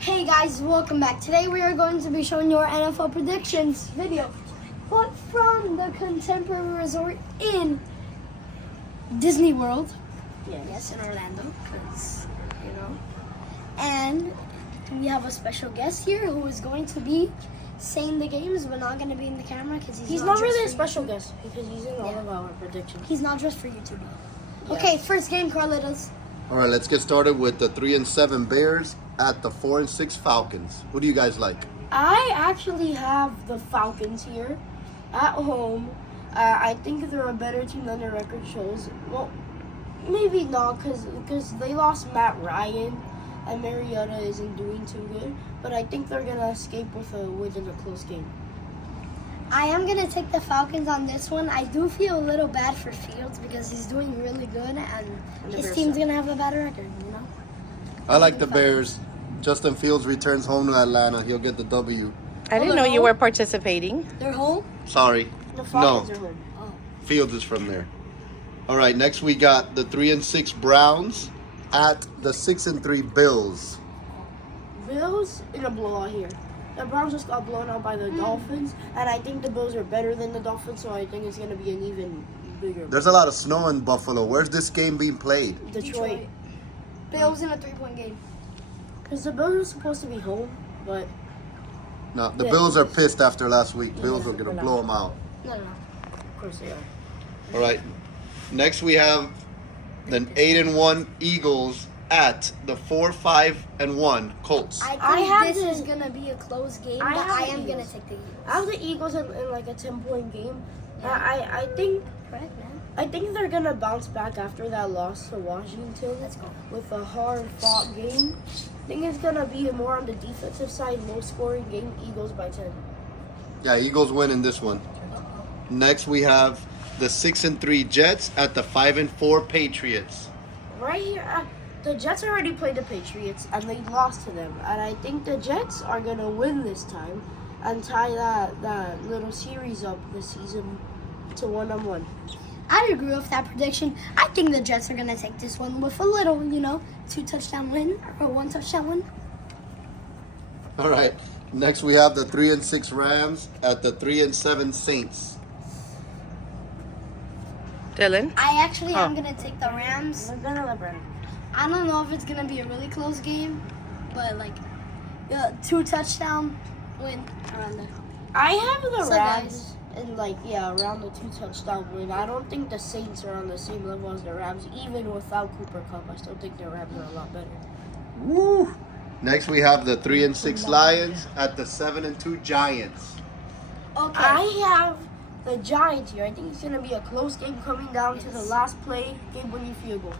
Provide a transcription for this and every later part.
Hey guys, welcome back. Today we are going to be showing you our NFL predictions video, but from the Contemporary Resort in Disney World. Yes, in Orlando, because, you know. And we have a special guest here who is going to be saying the games, but not going to be in the camera because he's not really a special guest because he's in all of our predictions. He's not just for YouTube. Yeah. Okay, first game, Carlitos. All right, let's get started with the 3-7 Bears at the 4-6 Falcons. Who do you guys like? I actually have the Falcons here at home. I think they're a better team than their record shows. Well, maybe not because they lost Matt Ryan and Mariota isn't doing too good. But I think they're gonna escape with a win in a close game. I am going to take the Falcons on this one. I do feel a little bad for Fields because he's doing really good and his team's going to have a bad record, you know? I like the Bears. Justin Fields returns home to Atlanta. He'll get the W. I didn't know you were participating. They're home? Sorry. The Falcons No. are home. Oh. Fields is from there. All right, next we got the 3-6 Browns at the 6-3 Bills. Bills in a blowout here. The Browns just got blown out by the Dolphins, and I think the Bills are better than the Dolphins, so I think it's going to be an even bigger. There's a lot of snow in Buffalo. Where's this game being played? Detroit. Bills in a 3-point game. Because the Bills are supposed to be home, but No, the Yeah. Bills are pissed after last week. Bills are going to blow them out. No. of course they are. All right, next we have the 8-1 Eagles at the 4-5-1 Colts. I have think this the- is going to be a close game, I but have I the am going to Eagles. take the Eagles. I have the Eagles in like a 10-point game. I think Correct, man. I think they're gonna bounce back after that loss to Washington. Let's go. With a hard-fought game. I think it's gonna be more on the defensive side, low-scoring game. Eagles by 10. Yeah, Eagles win in this one. Next we have the 6-3 Jets at the 5-4 Patriots. Right here, the Jets already played the Patriots and they lost to them. And I think the Jets are gonna win this time and tie that little series up this season to 1-1. I agree with that prediction. I think the Jets are going to take this one with a little, 2-touchdown win or 1-touchdown win. All right. Next we have the 3-6 Rams at the 3-7 Saints. Dylan? I actually am going to take the Rams. I'm gonna let Brandon. I don't know if it's going to be a really close game, but 2-touchdown win around there. I have the So, Rams guys- in around the 2-touchdown win. I don't think the Saints are on the same level as the Rams, even without Cooper Cup. I still think the Rams are a lot better. Woo! Next we have the 3-6 Lions at the 7-2 Giants. Okay. I have the Giants here. I think it's gonna be a close game coming down to the last play, game-winning field goal.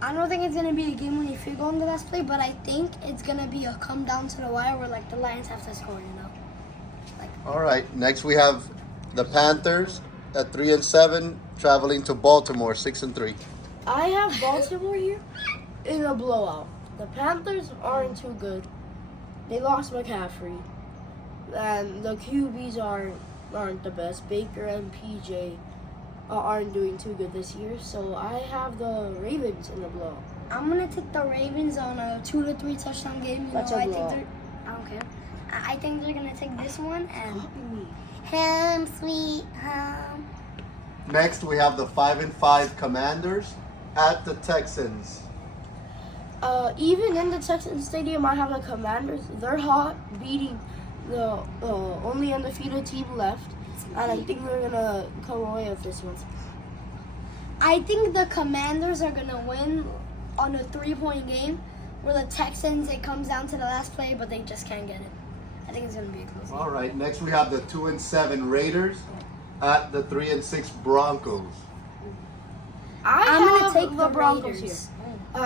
I don't think it's going to be a game when you field goal in the last play, but I think it's going to be a come down to the wire where the Lions have to score, All right. Next we have the Panthers at 3-7 traveling to Baltimore 6-3. I have Baltimore here in a blowout. The Panthers aren't too good. They lost McCaffrey, and the QBs aren't the best. Baker and PJ aren't doing too good this year, so I have the Ravens in the blowout. I'm going to take the Ravens on a 2 to 3 touchdown game. That's a I think blowout. I don't care. I think they're going to take this one and Copy me. ham, sweet ham. Next we have the 5-5 Commanders at the Texans. Even in the Texans Stadium, I have the Commanders. They're hot, beating the only undefeated team left, and I think they're gonna come away with this one. I think the Commanders are going to win on a 3-point game where the Texans, it comes down to the last play, but they just can't get it. I think it's going to be a close game. All right. Next we have the 2-7 Raiders at the 3-6 Broncos. I'm I gonna have take the the Broncos Raiders. here.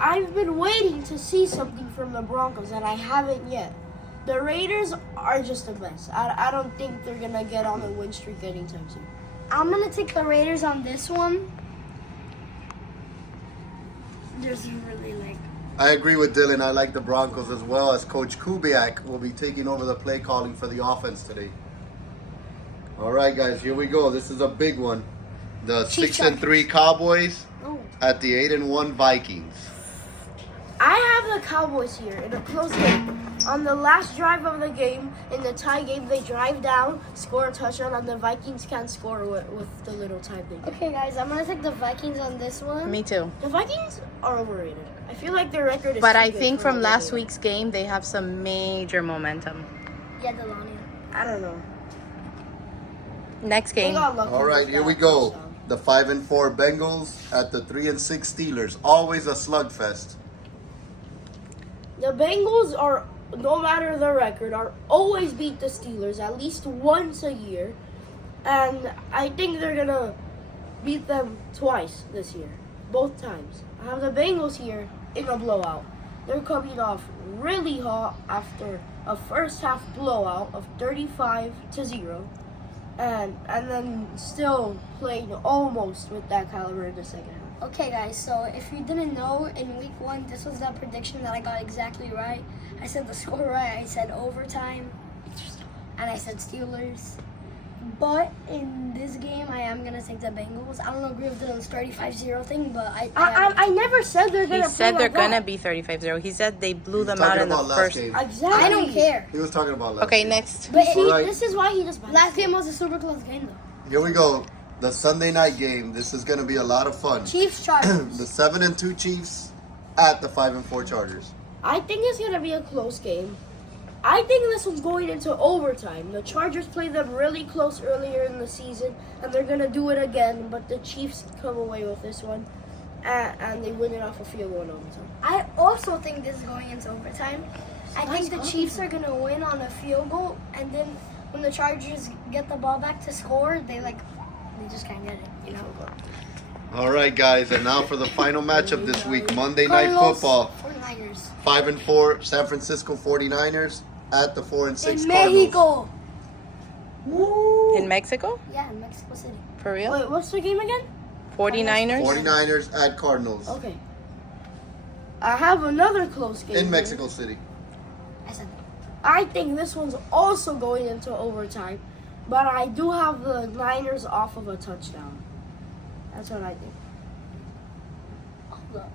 I've been waiting to see something from the Broncos, and I haven't yet. The Raiders are just a mess. I don't think they're gonna get on a win streak anytime soon. I'm going to take the Raiders on this one. There's really I agree with Dylan. I like the Broncos as well, as Coach Kubiak will be taking over the play calling for the offense today. All right, guys, here we go. This is a big one. The Chiefs. 6-3 Cowboys Oh. at the 8-1 Vikings. I have the Cowboys here in a close game. On the last drive of the game, in the tie game, they drive down, score a touchdown, and the Vikings can't score with the little time they get. Okay, guys, I'm gonna take the Vikings on this one. Me too. The Vikings are overrated. I feel like their record is But too I good think for from what last they are. week's game, they have some major momentum. Yeah, Delania. I don't know. Next They game. got lucky All right, with here that we go. touchdown. The 5-4 Bengals at the 3-6 Steelers. Always a slugfest. The Bengals are, no matter the record, are always beat the Steelers at least once a year. And I think they're going to beat them twice this year. Both times. I have the Bengals here in a blowout. They're coming off really hot after a first half blowout of 35-0. And then still playing almost with that caliber in the second half. Okay, guys, so if you didn't know, in week 1, this was that prediction that I got exactly right. I said the score right, I said overtime, and I said Steelers. But in this game, I am going to take the Bengals. I don't agree with Dylan's 35-0 thing, but I never said they're going He to said they're like gonna that. be 35-0. He said they blew them Talking out in the about last first. game. Exactly. I don't care. He was talking about last Okay, game. next. But see, Alright. this is why he just Last game was a super close game, though. Here we go. The Sunday night game. This is going to be a lot of fun. Chiefs, Chargers. The 7-2 Chiefs at the 5-4 Chargers. I think it's going to be a close game. I think this one's going into overtime. The Chargers played them really close earlier in the season, and they're going to do it again, but the Chiefs come away with this one, and they win it off a field goal in overtime. I also think this is going into overtime. I think the Chiefs are going to win on a field goal, and then when the Chargers get the ball back to score, they just can't get it, you know? All right, guys, and now for the final matchup this week, Monday Night Cardinals, Football. 49ers. 5-4 San Francisco 49ers at the 4-6 In Cardinals. Mexico. In Mexico? Yeah, in Mexico City. For real? Wait, what's the game again? 49ers? 49ers at Cardinals Okay. I have another close game. in here. Mexico City. I said I think this one's also going into overtime, but I do have the Niners off of a touchdown. That's what I think. hold up.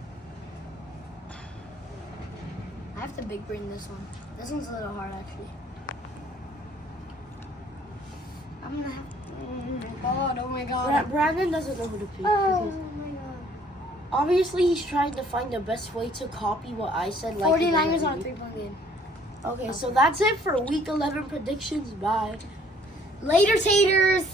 I have to big brain this one. This one's a little hard, actually. I'm gonna have. Oh my god. Brandon doesn't know who to pick. Oh because my god. Obviously, he's trying to find the best way to copy what I said. Like 49ers on a 3-point game. Okay, so that's it for Week 11 predictions. Bye. Later, taters.